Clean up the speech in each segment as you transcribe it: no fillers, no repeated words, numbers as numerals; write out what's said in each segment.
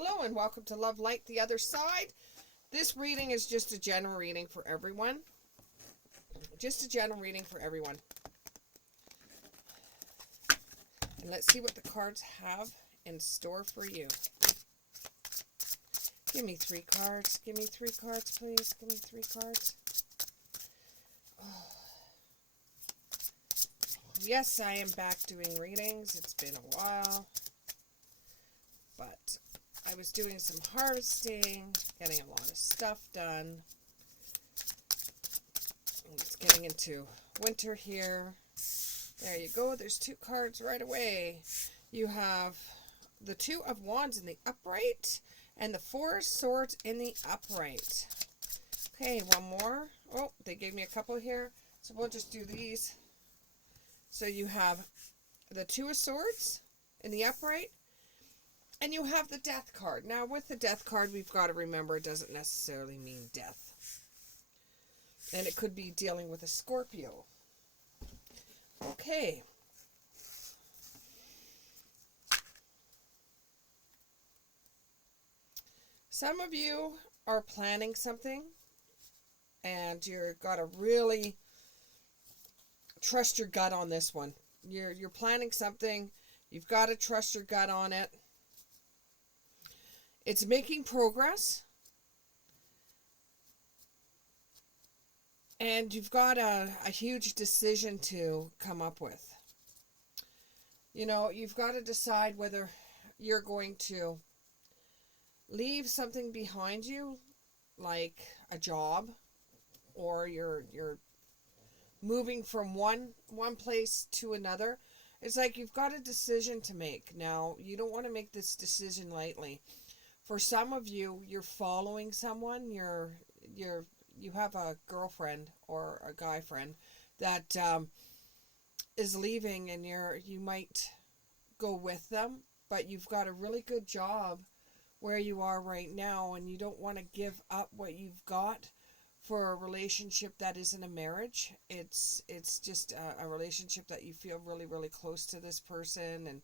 Hello and welcome to Love Light the Other Side. This reading is just a general reading for everyone. Just a general reading for everyone. And let's see what the cards have in store for you. Give me 3 cards. Give me 3 cards, please. Give me 3 cards. Oh. Yes, I am back doing readings. It's been a while. But I was doing some harvesting, getting a lot of stuff done. It's getting into winter here. There you go. There's 2 cards right away. You have the 2 of Wands in the upright and the 4 of Swords in the upright. Okay, one more. Oh, they gave me a couple here. So we'll just do these. So you have the 2 of Swords in the upright. And you have the Death card. Now, with the Death card, we've got to remember it doesn't necessarily mean death. And it could be dealing with a Scorpio. Okay. Some of you are planning something, and you've got to really trust your gut on this one. You're planning something. You've got to trust your gut on it. It's making progress. And you've got a huge decision to come up with. You know, you've got to decide whether you're going to leave something behind you, like a job, or you're moving from one place to another. It's like you've got a decision to make. Now, you don't want to make this decision lightly. For some of you, you're following someone, you have a girlfriend or a guy friend that is leaving, and you might go with them, but you've got a really good job where you are right now, and you don't want to give up what you've got for a relationship that isn't a marriage. It's just a relationship that you feel really, really close to this person, and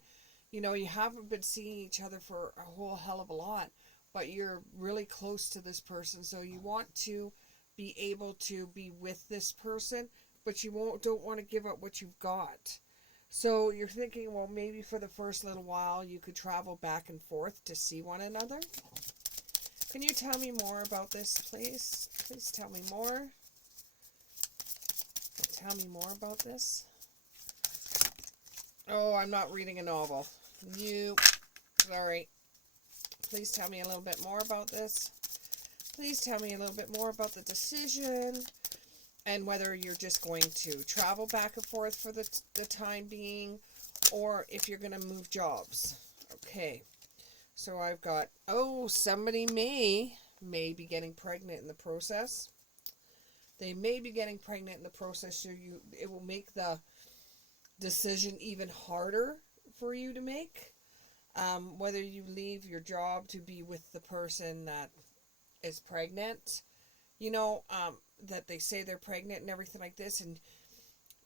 you know, you haven't been seeing each other for a whole hell of a lot, but you're really close to this person, so you want to be able to be with this person, but you don't want to give up what you've got. So you're thinking, well, maybe for the first little while you could travel back and forth to see one another. Can you tell me more about this, please? Please tell me more. Tell me more about this. Oh, I'm not reading a novel. Sorry. Please tell me a little bit more about this. Please tell me a little bit more about the decision and whether you're just going to travel back and forth for the time being, or if you're going to move jobs. Okay. So I've got, somebody may be getting pregnant in the process. They may be getting pregnant in the process, so it will make the decision even harder for you to make. Whether you leave your job to be with the person that is pregnant, you know, that they say they're pregnant and everything like this, and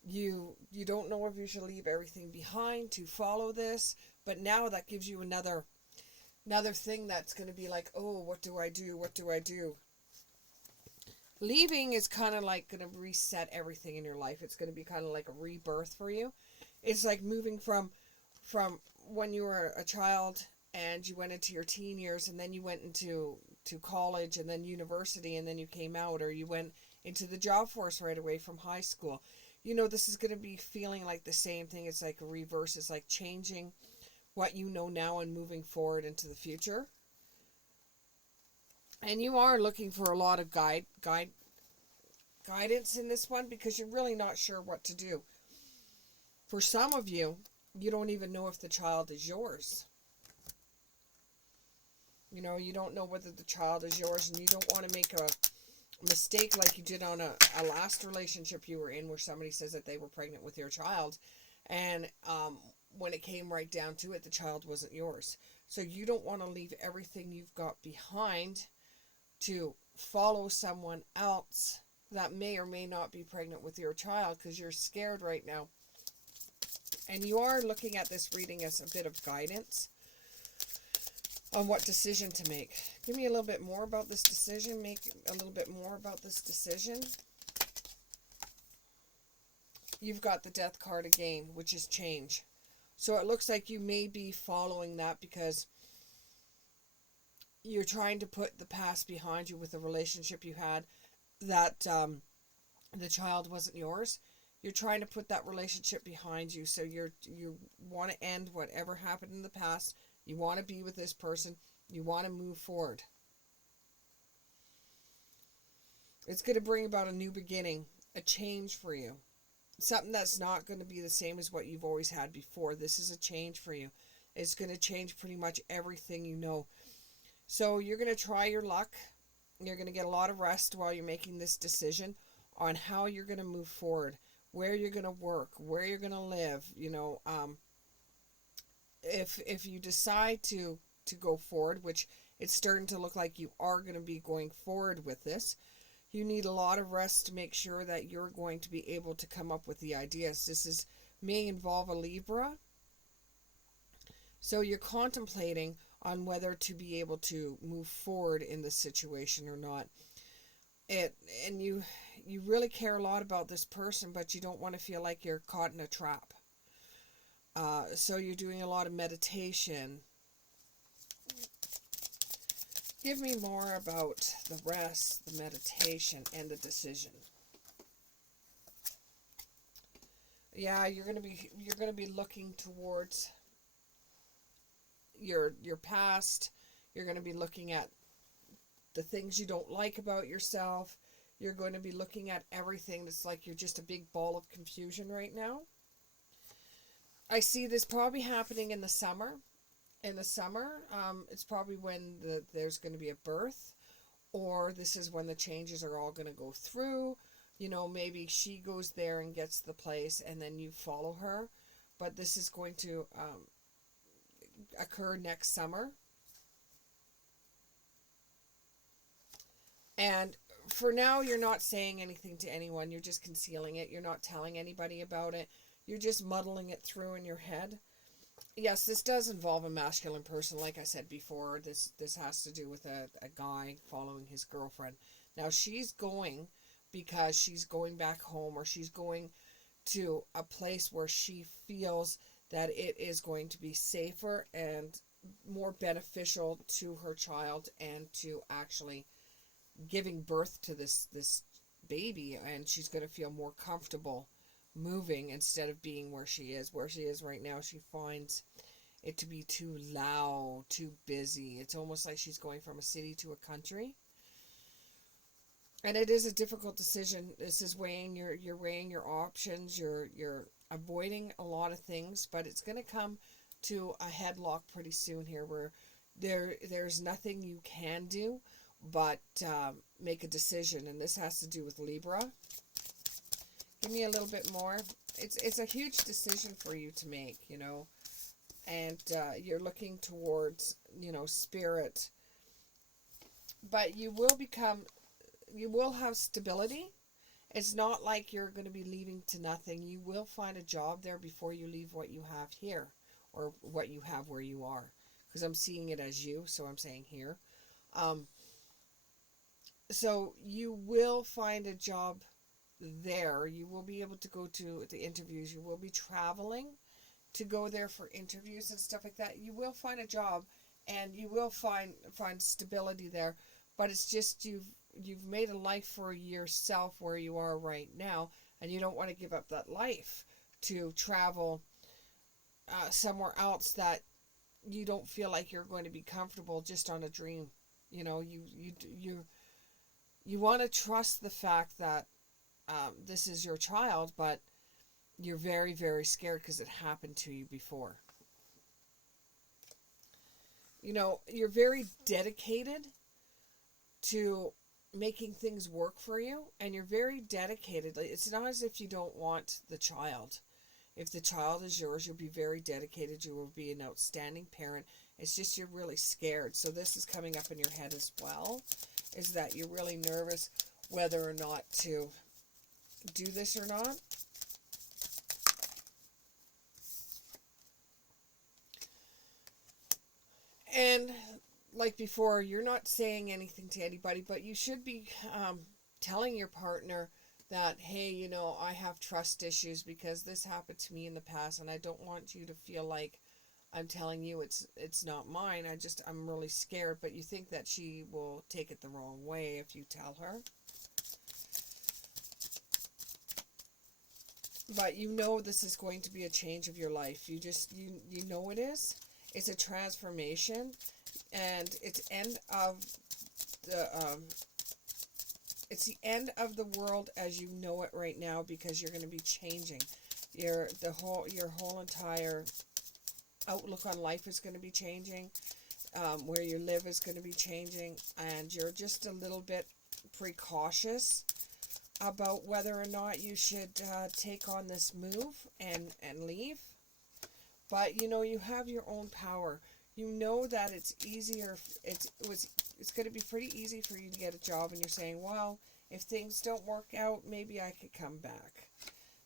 you don't know if you should leave everything behind to follow this, but now that gives you another thing that's going to be like, oh, what do I do? Leaving is kind of like going to reset everything in your life. It's going to be kind of like a rebirth for you. It's like moving from when you were a child and you went into your teen years, and then you went into college and then university, and then you came out, or you went into the job force right away from high school. You know, this is going to be feeling like the same thing. It's like a reverse. It's like changing what you know now and moving forward into the future. And you are looking for a lot of guidance in this one, because you're really not sure what to do. For some of you, you don't even know if the child is yours. You know, you don't know whether the child is yours, and you don't want to make a mistake like you did on a last relationship you were in, where somebody says that they were pregnant with your child, and when it came right down to it, the child wasn't yours. So you don't want to leave everything you've got behind to follow someone else that may or may not be pregnant with your child, because you're scared right now. And you are looking at this reading as a bit of guidance. on what decision to make. Give me a little bit more about this decision. Make a little bit more about this decision. You've got the Death card again, which is change. So it looks like you may be following that because you're trying to put the past behind you with the relationship you had that the child wasn't yours. You're trying to put that relationship behind you. So you want to end whatever happened in the past. You want to be with this person. You want to move forward. It's going to bring about a new beginning, a change for you. Something that's not going to be the same as what you've always had before. This is a change for you. It's going to change pretty much everything you know. So you're going to try your luck. You're going to get a lot of rest while you're making this decision on how you're going to move forward, where you're going to work, where you're going to live. You know, if you decide to go forward, which it's starting to look like you are going to be going forward with this, you need a lot of rest to make sure that you're going to be able to come up with the ideas. This may involve a Libra. So you're contemplating on whether to be able to move forward in this situation or not. And you really care a lot about this person, but you don't want to feel like you're caught in a trap. So you're doing a lot of meditation. Give me more about the rest, the meditation, and the decision. Yeah, you're gonna be looking towards your past. You're gonna be looking at the things you don't like about yourself. You're going to be looking at everything that's like you're just a big ball of confusion right now. I see this probably happening in the summer. In the summer, it's probably when there's going to be a birth, or this is when the changes are all going to go through. You know, maybe she goes there and gets the place, and then you follow her. But this is going to occur next summer. And for now, you're not saying anything to anyone. You're just concealing it. You're not telling anybody about it. You're just muddling it through in your head. Yes, this does involve a masculine person. Like I said before, this has to do with a guy following his girlfriend. Now, she's going because she's going back home, or she's going to a place where she feels that it is going to be safer and more beneficial to her child and to actually giving birth to this baby, and she's going to feel more comfortable moving instead of being where she is. Where she is right now, she finds it to be too loud, too busy. It's almost like she's going from a city to a country. And it is a difficult decision. This is weighing you're weighing your options. You're avoiding a lot of things, but it's going to come to a headlock pretty soon here, where there's nothing you can do but make a decision. And this has to do with Libra. Give me a little bit more. It's a huge decision for you to make, you know, and you're looking towards, you know, spirit. But you will have stability. It's not like you're going to be leaving to nothing. You will find a job there before you leave what you have here, or what you have where you are, because I'm seeing it as you, so I'm saying here. So you will find a job there. You will be able to go to the interviews. You will be traveling to go there for interviews and stuff like that. You will find a job, and you will find stability there. But it's just you've made a life for yourself where you are right now, and you don't want to give up that life to travel somewhere else that you don't feel like you're going to be comfortable just on a dream. You know, you want to trust the fact that this is your child, but you're very, very scared because it happened to you before. You know, you're very dedicated to making things work for you, and you're very dedicated. It's not as if you don't want the child. If the child is yours, you'll be very dedicated. You will be an outstanding parent. It's just you're really scared. So this is coming up in your head as well, is that you're really nervous whether or not to do this or not. And like before, you're not saying anything to anybody, but you should be telling your partner that, hey, you know, I have trust issues because this happened to me in the past, and I don't want you to feel like I'm telling you it's not mine. I'm really scared, but you think that she will take it the wrong way if you tell her. But you know this is going to be a change of your life. You know it is. It's a transformation, and the it's the end of the world as you know it right now, because you're going to be changing. Your whole entire outlook on life is going to be changing. Where you live is going to be changing, and you're just a little bit precautious about whether or not you should take on this move and leave. But you know, you have your own power. You know that it's easier. It's going to be pretty easy for you to get a job, and you're saying, well, if things don't work out, maybe I could come back.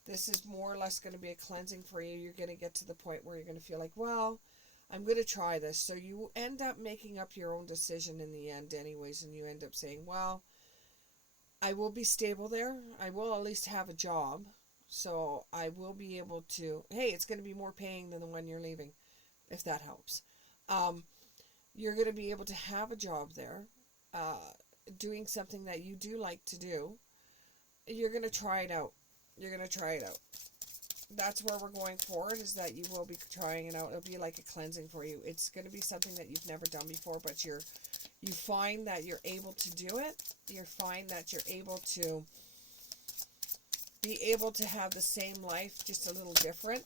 This is more or less going to be a cleansing for you. You're going to get to the point where you're going to feel like, well, I'm going to try this. So you end up making up your own decision in the end anyways, and you end up saying, well, I will be stable there. I will at least have a job. So I will be able to, hey, it's going to be more paying than the one you're leaving, if that helps. You're going to be able to have a job there, doing something that you do like to do. You're going to try it out. You're going to try it out. That's where we're going forward, is that you will be trying it out. It'll be like a cleansing for you. It's going to be something that you've never done before, but you find that you're able to do it. You find that you're able to have the same life, just a little different.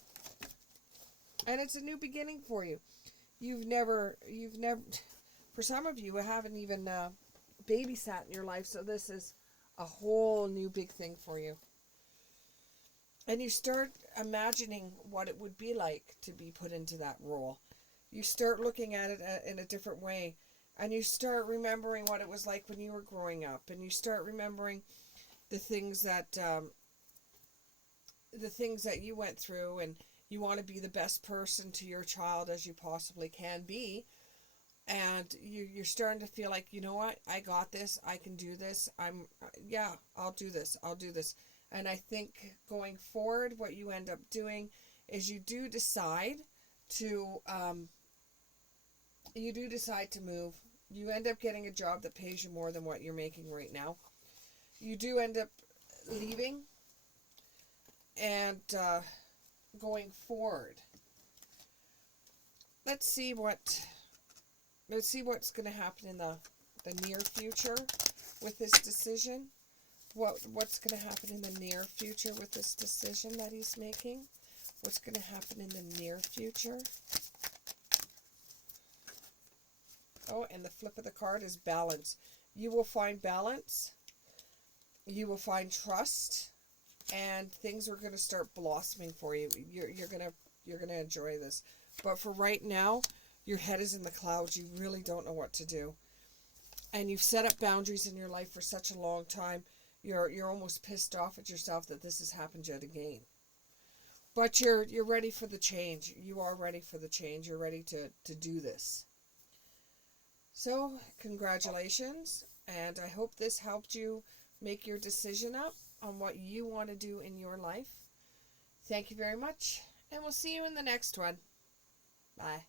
And it's a new beginning for you. You've never, for some of you, haven't even babysat in your life, so this is a whole new big thing for you. And you start imagining what it would be like to be put into that role. You start looking at it in a different way. And you start remembering what it was like when you were growing up. And you start remembering the things that you went through. And you want to be the best person to your child as you possibly can be. And you're starting to feel like, you know what? I got this. I can do this. I'll do this. I'll do this. And I think going forward, what you end up doing is you do decide to move. You end up getting a job that pays you more than what you're making right now. You do end up leaving, and going forward, let's see what's going to happen in the near future with this decision. What's going to happen in the near future with this decision that he's making? What's going to happen in the near future? Oh, and the flip of the card is balance. You will find balance. You will find trust, and things are going to start blossoming for you. You're going to enjoy this. But for right now, your head is in the clouds. You really don't know what to do. And you've set up boundaries in your life for such a long time. You're almost pissed off at yourself that this has happened yet again. But you're ready for the change. You are ready for the change. You're ready to do this. So, congratulations. And I hope this helped you make your decision up on what you want to do in your life. Thank you very much. And we'll see you in the next one. Bye.